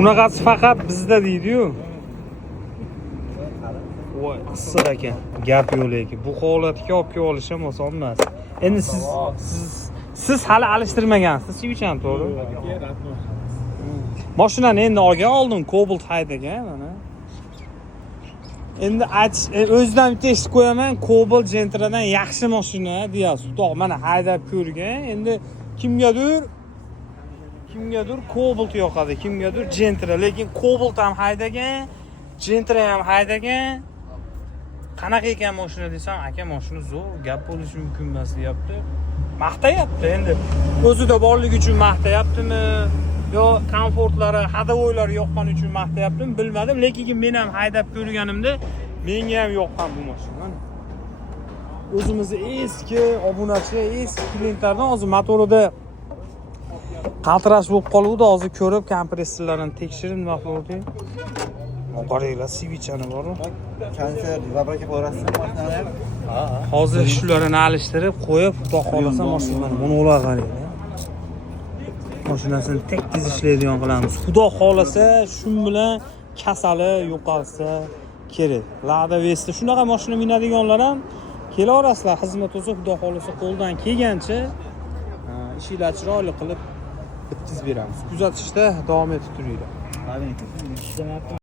Bunaqasi faqat bizda deydi-yu. Voy, issiq ekan. Gap yo'q lekin. Bu holatga olib kelib olish ham oson emas. Endi siz hali alishtirmagansiz, Chivichan, to'g'ri? Mashinani endi olgan oldin Cobalt haydagan mana. Endi o'zidan bitta eshitib qo'yaman, Cobalt Gentra'dan yaxshi mashina deyapsiz. Xudo, mana haydab ko'rgan. Endi kimgadir Cobalt yoqadi, kimgadir Gentra, lekin Cobalt ham haydagan, Gentra ham haydagan. Qanaqa ekan mashina desam, aka mashina zo'r, gap bo'lishi mumkin emas deyapti. Maqtayapti endi. O'zida borligi uchun maqtayaptimi yo komfortlari, hadovoylari yoqqani uchun maqtayaptimi bilmadim, lekin men ham haydab ko'rganimda menga ham yoqqan bu mashina. O'zimizni eski obunachi, eski klientlardan hozir motorida qaltirash bo'lib qoluvdi, hozir ko'rib kompressorlarini tekshirib nima qildim. Qaranglar, Chivichan bor-ku. Kanser zabraka borasizmi mashinalar? Ha. Hozir shularni alishtirib qo'yib, xudo xolasa mashinani buni ular qaranglar. Mashinasini tekis ishlaydigan qilamiz. Xudo xolasa shu bilan kasali yo'qolsa kerak. Lada Vesta shunaqa mashina minadiganlar ham kelaverasizlar. Xizmat olsa, xudo xolasa qo'ldan kelgancha ishinglarni chiroyli qilib bitkazib beramiz. Kuzatishda davom etib turinglar.